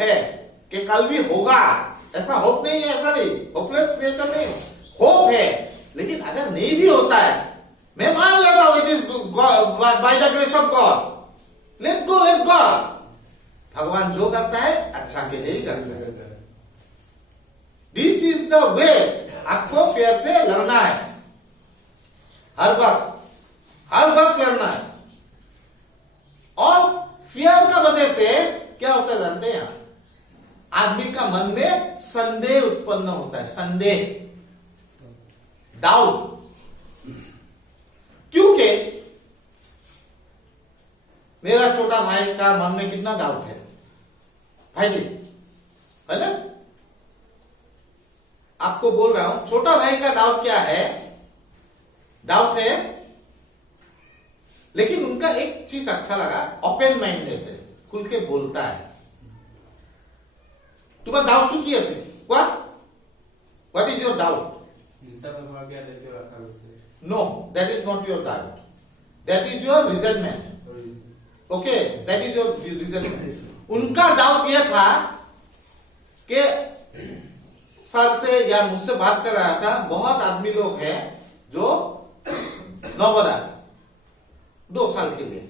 है कि कल भी होगा, ऐसा होप नहीं है, ऐसा नहीं, होपलेस नेचर नहीं, होप है। लेकिन अगर नहीं भी होता है, मैं मान लेता हूं it is by the grace of God, let go, let God. भगवान जो करता है अच्छा के लिए ही करता है। This is the way. आपको फेयर से लड़ना है, हर वक्त लड़ना है। और फियर का वजह से क्या होता है जानते हैं, आदमी का मन में संदेह उत्पन्न होता है, संदेह, डाउट। क्योंकि मेरा छोटा भाई का मन में कितना डाउट है, भाई जी, है ना? आपको बोल रहा हूं, छोटा भाई का डाउट क्या है, डाउट है, लेकिन उनका एक चीज अच्छा लगा, ओपन माइंड से खुल के बोलता है। तुम्हारा डाउट क्यों किया से? What is your doubt? No, that is not your doubt, that is your resentment. Okay, that is your resentment. उनका डाउट यह था कि सर से या मुझसे बात कर रहा था, बहुत आदमी लोग हैं जो नौबरा 2 साल के लिए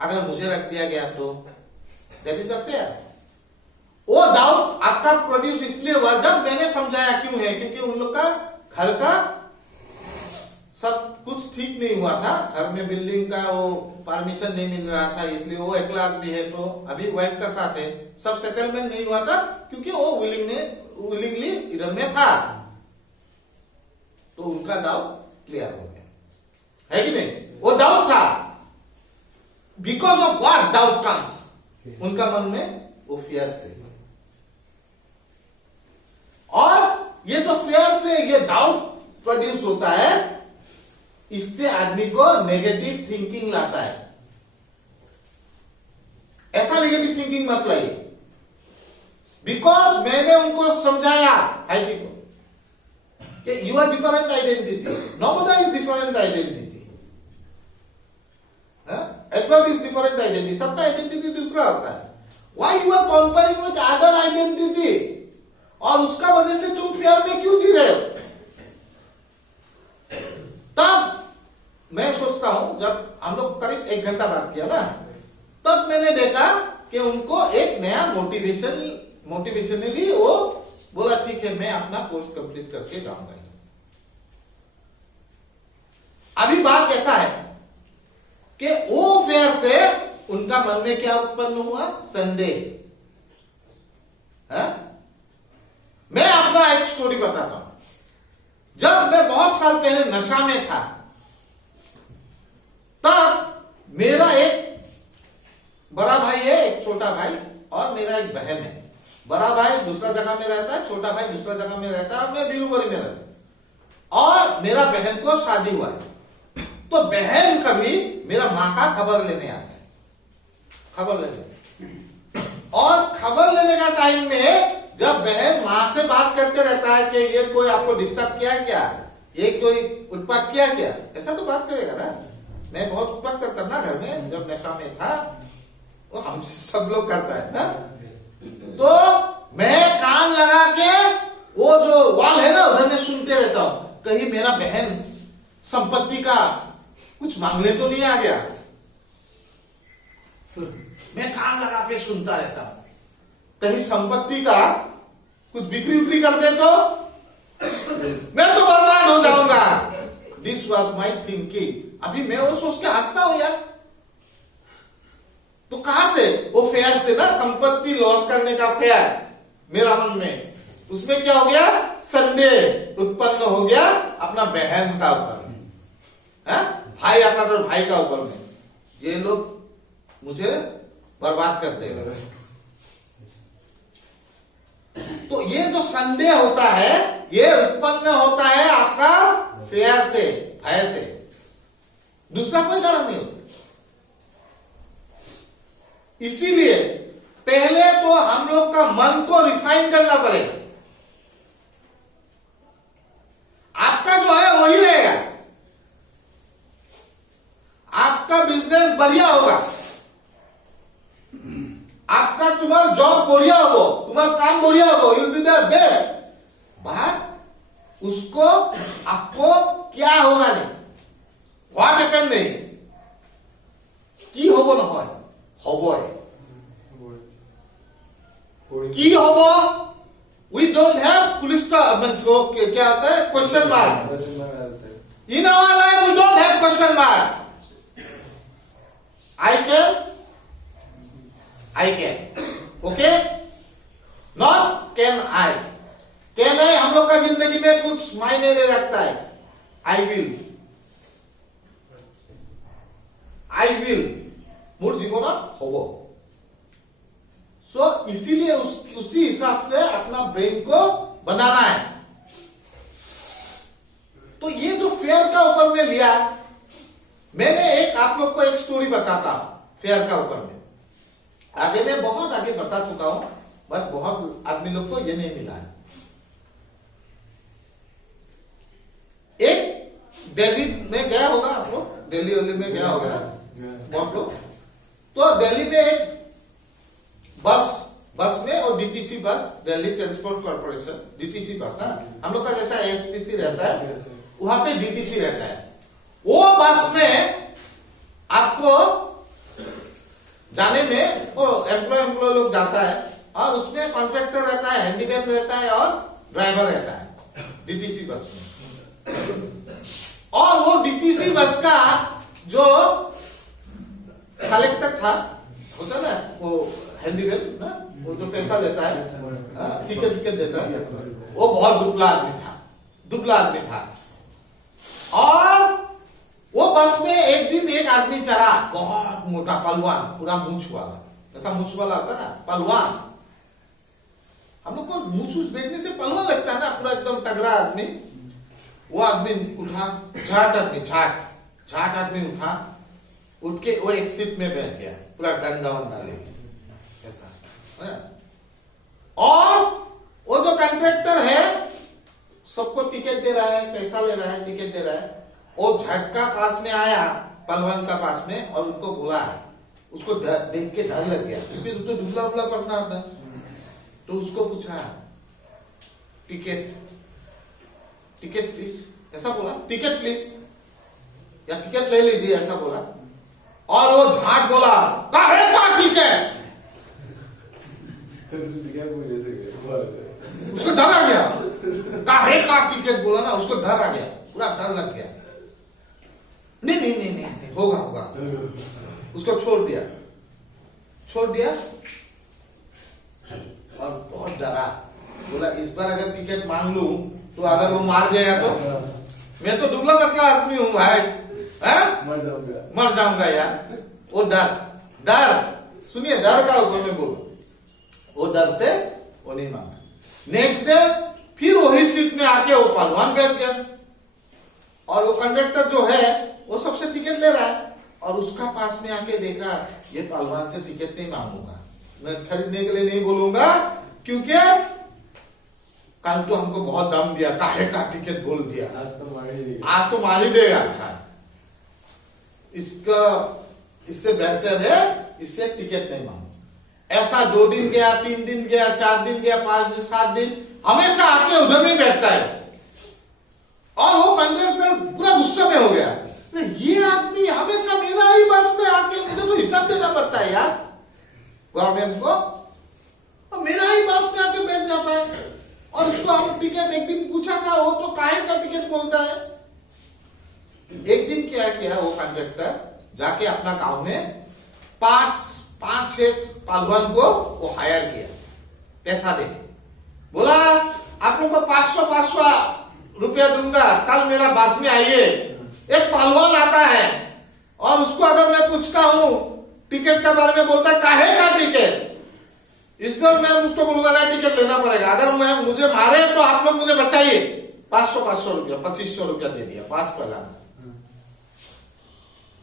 अगर मुझे रख दिया गया तो दैट इज द फेयर। वो डाउट आपका प्रोड्यूस इसलिए हुआ जब मैंने समझाया क्यों है, क्योंकि उन लोग का घर का सब कुछ ठीक नहीं हुआ था, घर में बिल्डिंग का वो परमिशन नहीं मिल रहा था, इसलिए वो अकेला आदमी है, तो अभी वाइफ का साथ है, सब सेटलमेंट नहीं हुआ था क्योंकि वो विलिंगली इधर में था, तो उनका डाउट क्लियर हो गया, है कि नहीं? वो डाउट था, because of what doubt comes, उनका मन में वो फियर से। और ये जो फियर से ये डाउट प्रोड्यूस होता है, इससे आदमी को नेगेटिव थिंकिंग लाता है। ऐसा नेगेटिव थिंकिंग मत लाइए, बिकॉज मैंने उनको समझाया आईटी को कि you are different identity, nobody is different identity, everybody is different identity, सबका आइडेंटिटी दूसरा होता है। Why you are comparing with other identity, और उसका वजह से तुम फियर में क्यों जी रहे हो? तब मैं सोचता हूं, जब हम लोग करीब 1 घंटा बात किया ना, तब मैंने देखा कि उनको एक नया मोटिवेशनली वो बोला ठीक है मैं अपना कोर्स कंप्लीट करके जाऊंगा। अभी बात ऐसा है कि वो फेयर से उनका मन में क्या उत्पन्न हुआ? संदेह। मैं अपना एक स्टोरी बताता हूं। जब मैं बहुत साल पहले नशा में था, तब मेरा एक बड़ा भाई है, एक छोटा भाई, और मेरा एक बहन है। बड़ा भाई दूसरा जगह में रहता है, छोटा भाई दूसरा जगह में रहता है, मैं बीरूबरी में रहता हूं। और मेरा बहन को शादी हुआ है, तो बहन कभी मेरा मां का खबर लेने आता है, खबर लेने। और खबर लेने का टाइम में जब बहन मां से बात करते रहता है कि ये कोई आपको डिस्टर्ब किया क्या, ये कोई उत्पात किया क्या, ऐसा तो बात करेगा ना। मैं बहुत उत्पात करता ना घर में, जब नशा में था, वो हम सब लोग करता है ना। तो मैं कान लगा के वो जो वॉल है ना उधर में सुनते रहता हूं, कहीं मेरा बहन संपत्ति का कुछ मांगने तो नहीं आ गया। मैं कान लगा के सुनता रहता हूं, कहीं संपत्ति का कुछ बिक्री कर दे तो मैं तो बर्बाद हो जाऊंगा। This was my thinking. अभी मैं वो सोच के हंसता हूं यार, तो कहां से? वो फेयर से ना, संपत्ति लॉस करने का फेयर मेरा मन में, उसमें क्या हो गया? संदेह उत्पन्न हो गया अपना बहन का ऊपर, भाई अपना तो भाई का ऊपर में, ये लोग मुझे बर्बाद करते हैं। तो ये जो संदेह होता है, ये उत्पन्न होता है आपका फेयर से, भय से, दूसरा कोई कारण नहीं होता। इसीलिए पहले तो हम लोग का मन को रिफाइन करना पड़ेगा। आपका जो है वही रहेगा, आपका बिजनेस बढ़िया होगा, आपका तुम्हारा जॉब बढ़िया हो, तुम्हारा काम बढ़िया हो, you will be the best. But उसको आपको क्या होगा नहीं, व्हाट हैपेंड नहीं, কি হব নহয় হবই, কি হব, we don't have full stop, means क्या होता है question mark. In our life we don't have question mark. I can, okay, not can I। can I हम लोग का जिंदगी में कुछ मायने नहीं रखता है। I will मोर जीवन होबो। सो इसीलिए उसी हिसाब से अपना ब्रेन को बनाना है। तो ये जो फेयर का ऊपर में लिया, मैंने एक आप लोग को एक स्टोरी बताता हूं फेयर का ऊपर में। आगे मैं बहुत आगे बता चुका हूं, बट बहुत आदमी लोग को ये नहीं मिला है। एक दिल्ली में गया होगा आप लोग, दिल्ली में गया होगा बहुत लोग। तो दिल्ली में एक बस में, और DTC bus, Delhi transport corporation, DTC bus है, हम लोग का जैसा एसटीसी रहता है वहां पे डीटीसी रहता है। वो बस में आपको जाने में वो एम्प्लॉय लोग जाता है, और उसमें कॉन्ट्रैक्टर रहता है, हैंडीमैन रहता है और ड्राइवर रहता है डीटीसी बस में। और वो डीटीसी बस का जो कलेक्टर था, होता ना वो हैंडीमैन ना, वो जो पैसा लेता है, टिकट देता है, वो बहुत दुबला आदमी था। और वो बस में एक दिन एक आदमी चढ़ा, बहुत मोटा पहलवान, पूरा मूंछ वाला, ऐसा मूंछ वाला होता ना पहलवान। हम लोग को मूंछ देखने से पहलवान लगता है ना, पूरा एकदम तगड़ा आदमी। वो आदमी उठा, झाट आदमी उठा, उठ के वो एक सीट में बैठ गया, पूरा डंडा वंडा लेके ऐसा। और वो जो कंट्रैक्टर है सबको टिकट दे रहा है, पैसा ले रहा है, टिकट दे रहा है। वो झटका पास में आया पहलवान का पास में, और उनको बोला, उसको देख के डर लग गया, क्योंकि तो दुबला उबला पड़ना होता। तो उसको पूछा, टिकट प्लीज, ऐसा बोला, टिकट प्लीज, या टिकट ले लीजिए, ऐसा बोला। और वो झाट बोला, काहे का टिकट। उसको डर आ गया, काहे का टिकट बोला ना, उसको डर आ गया, पूरा डर लग गया। नहीं होगा। उसको छोड़ दिया और बहुत डरा। बोला इस बार अगर टिकट मांग लूं तो अगर वो मार देगा तो मैं तो दुबला पतला आदमी हूं भाई, मर जाऊंगा यार। वो डर सुनिए, डर का ऊपर में बोलो, वो डर से वो नहीं मांगा। नेक्स्ट डे फिर वही सीट में आके वो पहलवान बैठ गया, और वो कंडक्टर जो है वो सबसे टिकट ले रहा है, और उसका पास में आके देखा, ये पहलवान से टिकट नहीं मांगूंगा, मैं खरीदने के लिए नहीं बोलूंगा, क्योंकि कल तो हमको बहुत दम दिया, काहे का टिकट बोल दिया, आज तो मार ही देगा। इससे बेहतर है इससे टिकट नहीं मांगो। ऐसा 2 दिन गया, 3 दिन गया, 4 दिन गया, 5 दिन, 7 दिन, हमेशा आके उधर नहीं बैठता है। और वो कंडक्टर पूरा गुस्से में हो गया, ये आदमी हमेशा मेरा ही बस में आके, मुझे तो हिसाब देना पड़ता है यार गवर्नमेंट को, और मेरा ही बस में आके बैठ जाता है। और उसको हम टिकट एक दिन पूछा था, वो तो काहे का टिकट बोलता है। एक दिन क्या किया वो कंडक्टर, जाके अपना गांव में 5-6 पहलवान को वो हायर किया, पैसा दे, बोला आप लोग को 500 रुपया दूंगा, कल मेरा बस में आइए। एक पहलवान आता है, और उसको अगर मैं पूछता हूं टिकट के बारे में, बोलता है काहे का टिकट। इस बार मैं उसको बोलूंगा ना टिकट लेना पड़ेगा, अगर मुझे मारे तो आप लोग मुझे बचाइए। 500 रुपया, 2500 रुपया दे दिया पास पहला।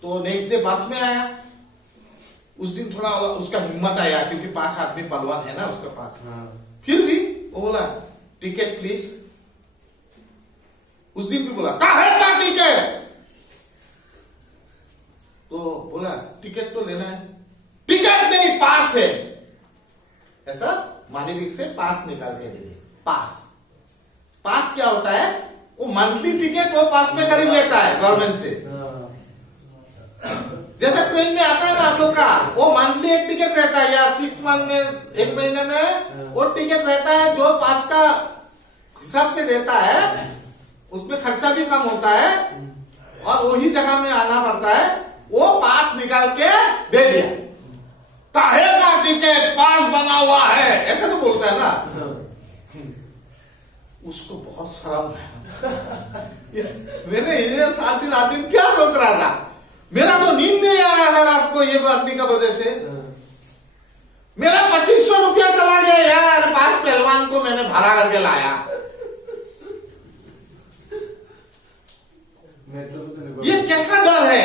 तो नेक्स्ट डे बस में आया, उस दिन थोड़ा उसका हिम्मत आया, क्योंकि 5 आदमी पहलवान है ना उसके पास। फिर भी वो बोला टिकट प्लीज। उस दिन भी बोला काहे का टिकट। तो बोला टिकट तो लेना है, टिकट नहीं पास है, ऐसा माध्यमिक से पास निकाल के दे दिया। पास क्या होता है? वो मंथली टिकट वो पास में खरीद लेता है गवर्नमेंट से। जैसे ट्रेन में आता है ना आप लोग का, वो मंथली एक टिकट रहता है या 6 मंथ में, 1 महीने में वो टिकट रहता है जो पास का हिसाब से देता है, उसमें खर्चा भी कम होता है और वही जगह में आना पड़ता है। वो पास निकाल के दे दिया, काहे का टिकट पास बना हुआ है, ऐसा तो बोलता है ना। उसको बहुत शर्म है। मैंने ये 7 दिन 8 दिन क्या सोच रहा था, मेरा तो नींद नहीं आ रहा था रात को ये आदमी का वजह से। मेरा 2500 रुपया चला गया यार, 5 पहलवान को मैंने भाड़ा करके लाया। ये कैसा डर है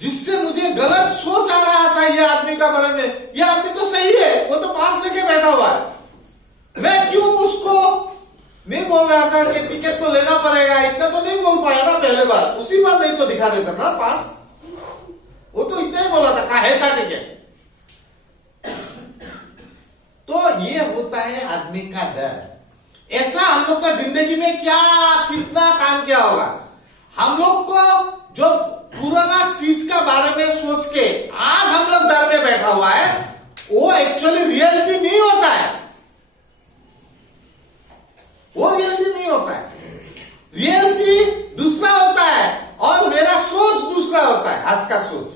जिससे मुझे गलत सोच आ रहा था ये आदमी का बारे में। ये आदमी तो सही है, वो तो पास लेके बैठा हुआ है। मैं क्यों उसको नहीं बोल रहा था कि टिकट तो लेना पड़ेगा, इतना तो नहीं बोल पाया ना पहले बार, उसी बार नहीं तो दिखा देता ना पास। वो तो इतना ही बोला था काहे का टिकट। तो ये होता है आदमी का डर। ऐसा हम लोग का जिंदगी में क्या कितना काम किया होगा। हम लोग को जो पुराना चीज का बारे में सोच के आज हम लोग डर में बैठा हुआ है, वो एक्चुअली रियलिटी नहीं होता है। वो रियलिटी नहीं होता है, रियलिटी दूसरा होता है और मेरा सोच दूसरा होता है, आज का सोच।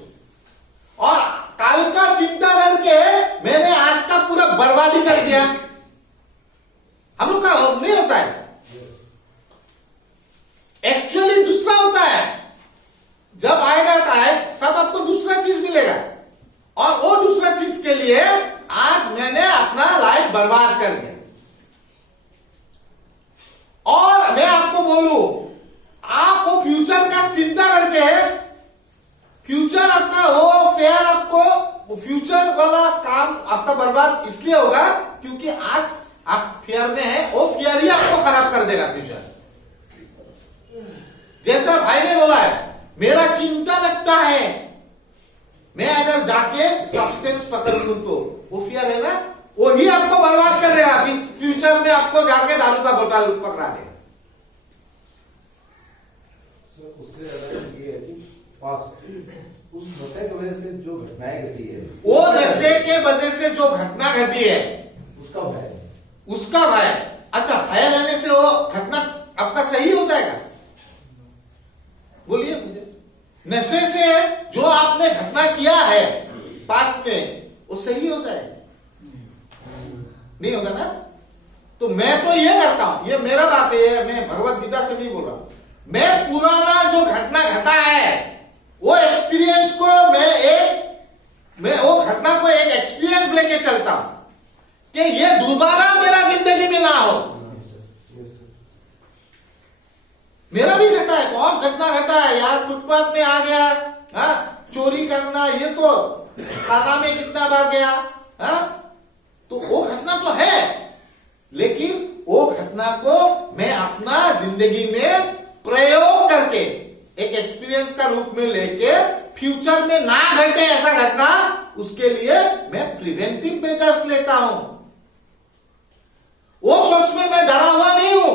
और कल का चिंता करके मैंने आज का पूरा बर्बादी कर दिया। हम लोग का नहीं होता है, एक्चुअली दूसरा होता है। जब आएगा टाइम तब आपको दूसरा चीज मिलेगा और वो दूसरा चीज के लिए आज मैंने अपना लाइफ बर्बाद कर दिया। और मैं आपको बोलूं, आप वो फ्यूचर का चिंता करके फ्यूचर आपका वो फेयर, आपको फ्यूचर वाला काम आपका बर्बाद इसलिए होगा क्योंकि आज आप फेयर में है, वो फेयर ही आपको खराब कर देगा फ्यूचर। जैसा भाई ने बोला है, मेरा चिंता लगता है मैं अगर जाके सब्सटेंस पकड़ लूं तो वो फियर है ना, वो ही आपको बर्बाद कर देगा। इस फ्यूचर में आपको जाके दारू का बोतल पकड़ा देगा। उससे ज्यादा ये है कि पास उस नशे की वजह से जो घटनाएं घटी है, वो नशे के वजह से जो घटना घटी है उसका भय, उसका भय। अच्छा, भय रहने से वो घटना आपका सही हो जाएगा? बोलिए मुझे। नशे से जो आपने घटना किया है पास्ट में, वो सही हो जाएगा? नहीं होगा ना। तो मैं तो ये करता हूं, ये मेरा बात है, मैं भगवत गीता से नहीं बोल रहा हूं। मैं पुराना जो घटना घटा है वो एक्सपीरियंस को मैं वो घटना को एक एक्सपीरियंस लेके चलता हूं कि ये दोबारा मेरा जिंदगी में ना हो। मेरा भी घटा है, बहुत घटना घटा है यार। फुटपाथ में आ गया, हाँ, चोरी करना, ये तो थाना में कितना बार गया, हाँ, तो वो घटना तो है, लेकिन वो घटना को मैं अपना जिंदगी में प्रयोग करके एक एक्सपीरियंस का रूप में लेके फ्यूचर में ना घटे ऐसा घटना, उसके लिए मैं प्रिवेंटिव मेजर्स लेता हूं। वो सोच में मैं डरा हुआ नहीं हूं।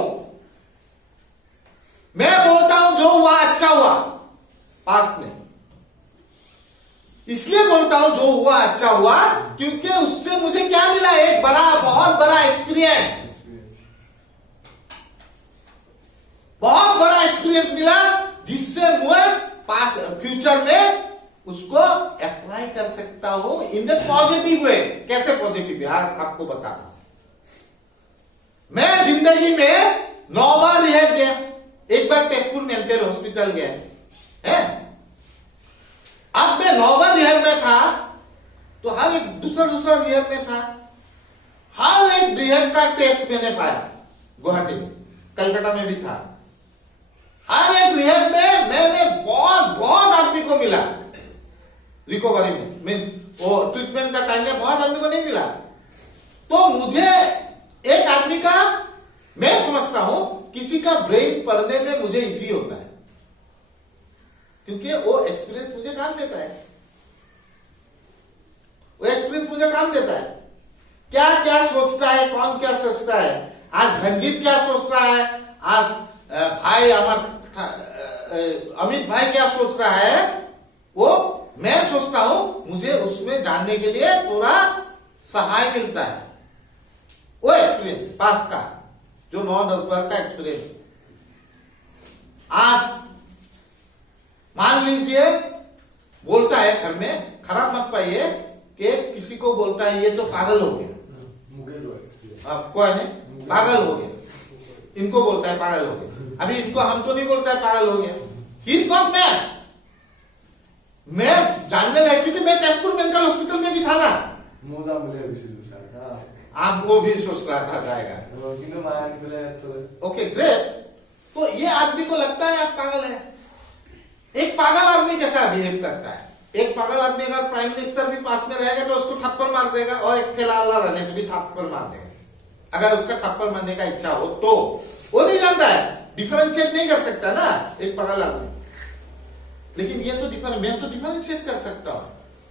मैं बोलता हूं जो हुआ अच्छा हुआ पास्ट में, इसलिए बोलता हूं जो हुआ अच्छा हुआ क्योंकि उससे मुझे क्या मिला, एक बहुत बड़ा एक्सपीरियंस, बहुत बड़ा एक्सपीरियंस मिला जिससे मैं पास फ्यूचर में उसको अप्लाई कर सकता हूं इन द पॉजिटिव वे। कैसे पॉजिटिव वे, आज आपको बताना। मैं जिंदगी में 9 बार रिहैब गया, एक बार तेजपुर मेंटल हॉस्पिटल गया है। अब मैं 9 बार रिहैब में था, तो हर एक दूसरा रिहैब में था। हर एक रिहैब का टेस्ट मैंने पाया, गुवाहाटी में, कलकत्ता में भी था। हर एक रिहैब में मैंने बहुत आदमी को मिला रिकवरी में, मीन्स वो ट्रीटमेंट का टाइम में बहुत आदमी को नहीं मिला। तो मुझे एक आदमी का, मैं समझता हूं किसी का ब्रेन पढ़ने में मुझे इजी होता है क्योंकि वो एक्सपीरियंस मुझे काम देता है। वो एक्सपीरियंस मुझे काम देता है। क्या क्या सोचता है, कौन क्या सोचता है, आज धनजीत क्या सोच रहा है, आज भाई अमित भाई क्या सोच रहा है, वो मैं सोचता हूं, मुझे उसमें जानने के लिए थोड़ा सहाय मिलता है। वो एक्सपीरियंस पास का, जो 9-10 बार का एक्सपीरियंस। आज मान लीजिए बोलता है घर में, खराब मत पाइए कि किसी को बोलता है ये तो पागल हो गया, अब कोई नहीं पागल हो गया, इनको बोलता है पागल हो गया। अभी इनको हम तो नहीं बोलता है पागल हो गया, ही इज नॉट मैड। मैं जानने लगी थी कि मैं तेजपुर मेंटल हॉस्पिटल में भी था ना, आप वो भी सोच रहा था जाएगा। Okay great. तो ये आदमी को लगता है आप पागल है। एक पागल आदमी कैसा बिहेव करता है? एक पागल आदमी अगर प्राइम मिनिस्टर भी पास में रहेगा तो उसको थप्पड़ मार देगा, और एक ठेला वाला रहने से भी थप्पड़ मार देगा, अगर उसका थप्पड़ मारने का इच्छा हो तो। वो नहीं जानता है, डिफरेंशिएट नहीं कर सकता ना एक पागल आदमी। लेकिन ये तो मैं तो डिफरेंशिएट कर सकता हूं।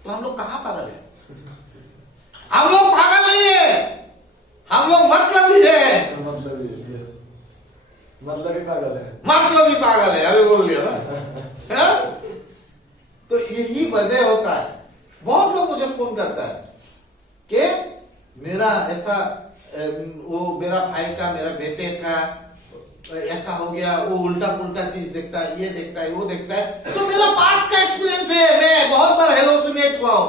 तो हम लोग कहां पागल है? हम लोग पागल नहीं है, हम लोग मतलबी है। मतलब ही पागल है, मतलब ही पागल है, अभी बोल दिया ना। तो यही वजह होता है। बहुत लोग मुझे फोन करता है कि मेरा ऐसा, वो मेरा भाई का, मेरा बेटे का ऐसा हो गया, वो उल्टा पुल्टा चीज देखता है, ये देखता है, वो देखता है। तो मेरा पास का एक्सपीरियंस है, मैं बहुत बार हेलोसिनेट हुआ हूं,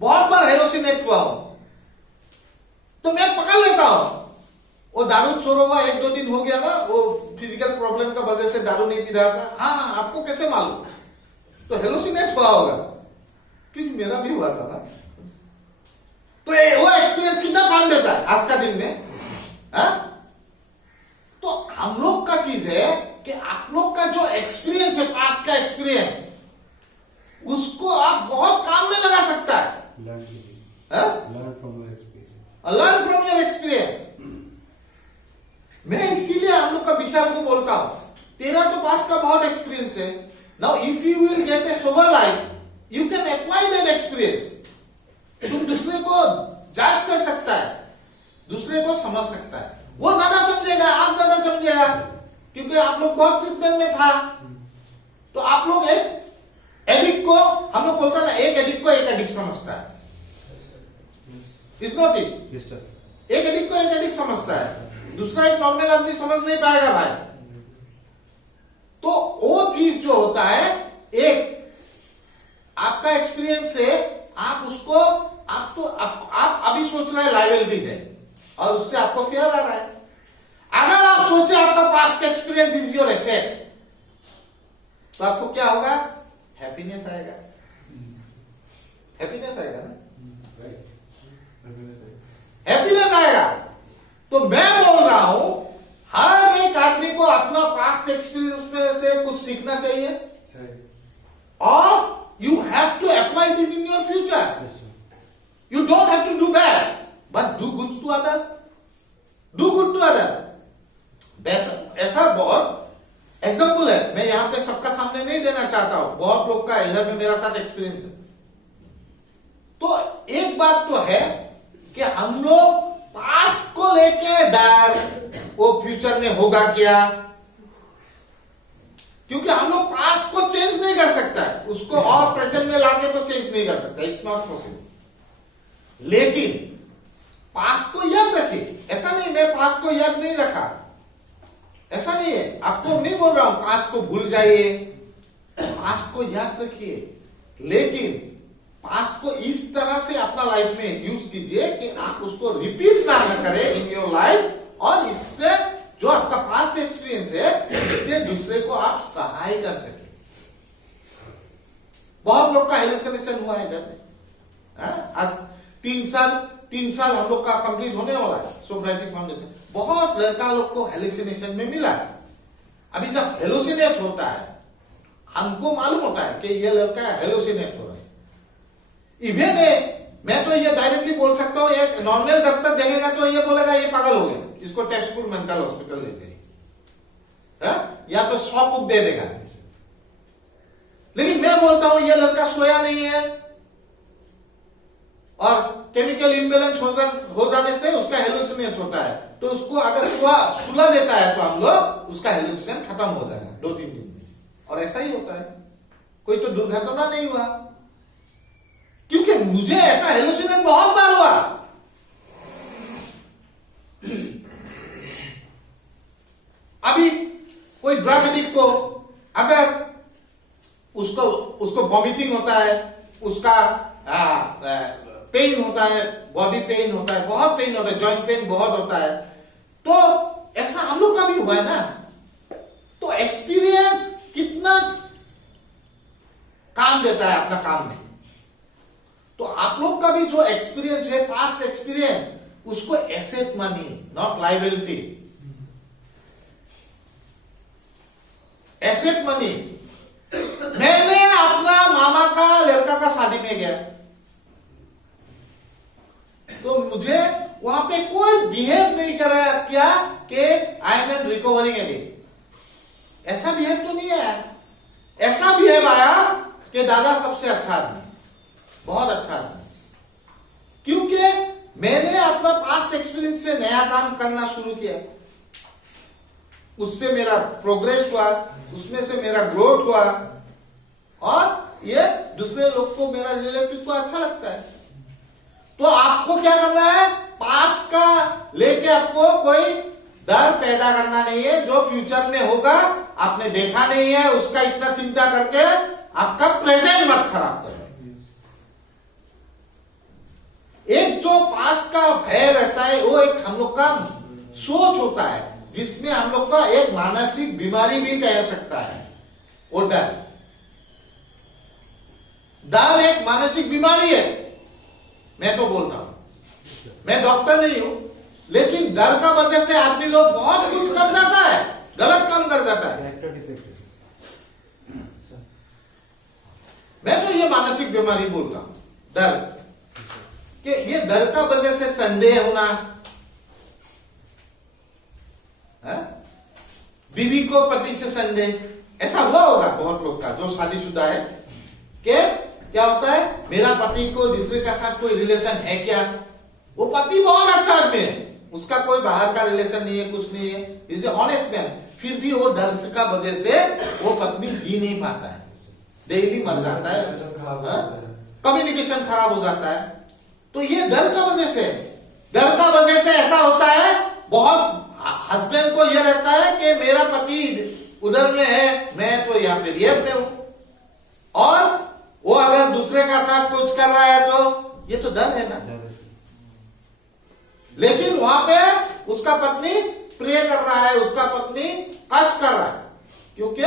बहुत बार हेलोसिनेट हुआ हूं, तो मैं पकड़ लेता हूं। वो दारू छोड़ो हुआ 1-2 दिन हो गया ना, वो फिजिकल प्रॉब्लम का वजह से दारू नहीं पी रहा था। हाँ, आपको कैसे मालूम? तो हेलोसिनेट हुआ होगा, क्योंकि मेरा भी हुआ था ना। तो वो एक्सपीरियंस कितना काम देता है आज का दिन में? तो हम लोग का चीज है कि आप लोग का जो एक्सपीरियंस है, पास्ट का एक्सपीरियंस, उसको आप बहुत काम में लगा सकता है। Learn from your experience. मैं इसीलिए हम लोग का विशाल को बोलता हूं, तेरा तो पास का बहुत एक्सपीरियंस है। Now if you will get A sober life, you can apply that experience. तुम दूसरे को जज कर सकता है, दूसरे को समझ सकता है। वो ज्यादा समझेगा, आप ज्यादा समझेगा, क्योंकि आप लोग बहुत ट्रीटमेंट में था। तो आप लोग एक एडिक्ट को, हम लोग बोलते हैं ना, एक एडिक्ट को एक एडिक्ट समझता है। Is not it? Yes sir. एक एडिक्ट को एक एडिक्ट समझता है, दूसरा एक नॉर्मल आदमी समझ नहीं पाएगा भाई। तो वो चीज जो होता है, एक आपका एक्सपीरियंस से आप उसको, आप अभी सोच रहे हैं लायबिलिटीज है, और उससे आपको फियर आ रहा है। अगर आप सोचे आपका past experience is your asset, तो आपको क्या होगा? हैप्पीनेस आएगा। हैप्पीनेस आएगा ना, हैप्पीनेस आएगा। तो मैं बोल रहा हूं, हर एक आदमी को अपना पास्ट एक्सपीरियंस में से कुछ सीखना चाहिए, और you have to apply it in your future. You don't have to do bad, but do good to other, do good to other. ऐसा बहुत एग्जाम्पल है, मैं यहां पे सबका सामने नहीं देना चाहता हूं, बहुत लोग का इधर में मेरा साथ एक्सपीरियंस है। तो एक बात तो है कि हम लोग पास्ट को लेके डर, वो फ्यूचर में होगा क्या, क्योंकि हम लोग पास्ट को चेंज नहीं कर सकता है, उसको और प्रेजेंट में लाके तो चेंज नहीं कर सकता, इट्स नॉट पॉसिबल। लेकिन पास्ट को याद रखिए। ऐसा नहीं मैं पास्ट को याद नहीं रखा, ऐसा नहीं है, आपको नहीं बोल रहा हूं पास्ट को भूल जाइए, पास्ट को याद रखिए, लेकिन पास्ट को इस तरह से अपना लाइफ में यूज कीजिए कि आप उसको रिपीट ना करें इन योर लाइफ, और इससे जो आपका पास्ट एक्सपीरियंस है, इससे दूसरे को आप सहाय कर सके। बहुत लोग का हेलुसिनेशन हुआ है इधर में। आज 3 साल हम लोग का कंप्लीट होने वाला है सोब्राइटी फाउंडेशन। बहुत लड़का लोग को हेलुसिनेशन में मिला है। अभी जब हेलुसिनेट होता है, हमको मालूम होता है कि ये लड़का हेलुसिनेट हो रहा है। इवन मैं तो ये डायरेक्टली बोल सकता हूं, एक नॉर्मल डॉक्टर देखेगा तो ये बोलेगा ये पागल हो गया, इसको तेजपुर मेंटल हॉस्पिटल ले जाइए, या तो 100 बुक दे देगा। लेकिन मैं बोलता हूं ये लड़का सोया नहीं है, केमिकल इम्बेलेंस हो जाने से उसका हेलुसिनेट होता है, तो उसको अगर सुला देता है तो हम लोग उसका हेलुसिनेशन खत्म हो जाएगा 2-3 दिन में। और ऐसा ही होता है, कोई तो दुर्घटना नहीं हुआ, क्योंकि मुझे ऐसा हेलुसिनेट बहुत बार हुआ। अभी कोई ड्रग एडिक्ट को अगर उसको वॉमिटिंग होता है, उसका पेन होता है, बॉडी पेन होता है, बहुत पेन होता है, जॉइंट पेन बहुत होता है, तो ऐसा हम लोग का भी हुआ है ना। तो एक्सपीरियंस कितना काम देता है अपना काम में। तो आप लोग का भी जो एक्सपीरियंस है, पास्ट एक्सपीरियंस, उसको एसेट मानिए, नॉट लाइबिलिटीज। Asset money. मैंने अपना मामा का लड़का का शादी में गया, तो मुझे वहां पे कोई बिहेव नहीं किया कि I am in recovering addict. ऐसा बिहेव तो नहीं आया। ऐसा बिहेव आया कि दादा सबसे अच्छा आदमी, बहुत अच्छा आदमी, क्योंकि मैंने अपना पास्ट एक्सपीरियंस से नया काम करना शुरू किया, उससे मेरा प्रोग्रेस हुआ, उसमें से मेरा ग्रोथ हुआ, और ये दूसरे लोग को, मेरा रिलेटिव को अच्छा लगता है। तो आपको क्या करना है, पास्ट का लेके आपको कोई डर पैदा करना नहीं है। जो फ्यूचर में होगा आपने देखा नहीं है, उसका इतना चिंता करके आपका प्रेजेंट मत खराब करो। एक जो पास्ट का भय रहता है, वो एक हम लोग का सोच होता है, जिसमें हम लोग का एक मानसिक बीमारी भी कह सकता है। वो डर एक मानसिक बीमारी है, मैं तो बोल रहा हूं। मैं डॉक्टर नहीं हूं, लेकिन डर का वजह से आदमी लोग बहुत कुछ कर जाता है, गलत काम कर जाता है। मैं तो ये मानसिक बीमारी बोल रहा हूं, डर, कि ये डर का वजह से संदेह होना, बीवी को पति से संदेह, ऐसा हुआ होगा बहुत लोग का जो शादीशुदा है, कि क्या होता है, मेरा पति को दूसरे का साथ कोई रिलेशन है क्या, वो पति बहुत अच्छा आदमी है, उसका कोई बाहर का रिलेशन नहीं है, कुछ नहीं है, इज ए ऑनेस्ट मैन, फिर भी वो डर का वजह से वो पत्नी जी नहीं पाता है, डेली मर जाता है, कम्युनिकेशन खराब हो जाता है। तो ये डर का वजह से, डर का वजह से ऐसा होता है, बहुत हस्बैंड को यह रहता है कि मेरा पति उधर में है, मैं तो यहाँ पे रिएप में हूं, और वो अगर दूसरे का साथ कुछ कर रहा है तो ये तो डर है ना। लेकिन वहां पे उसका पत्नी प्रे कर रहा है, उसका पत्नी कष्ट कर रहा है, क्योंकि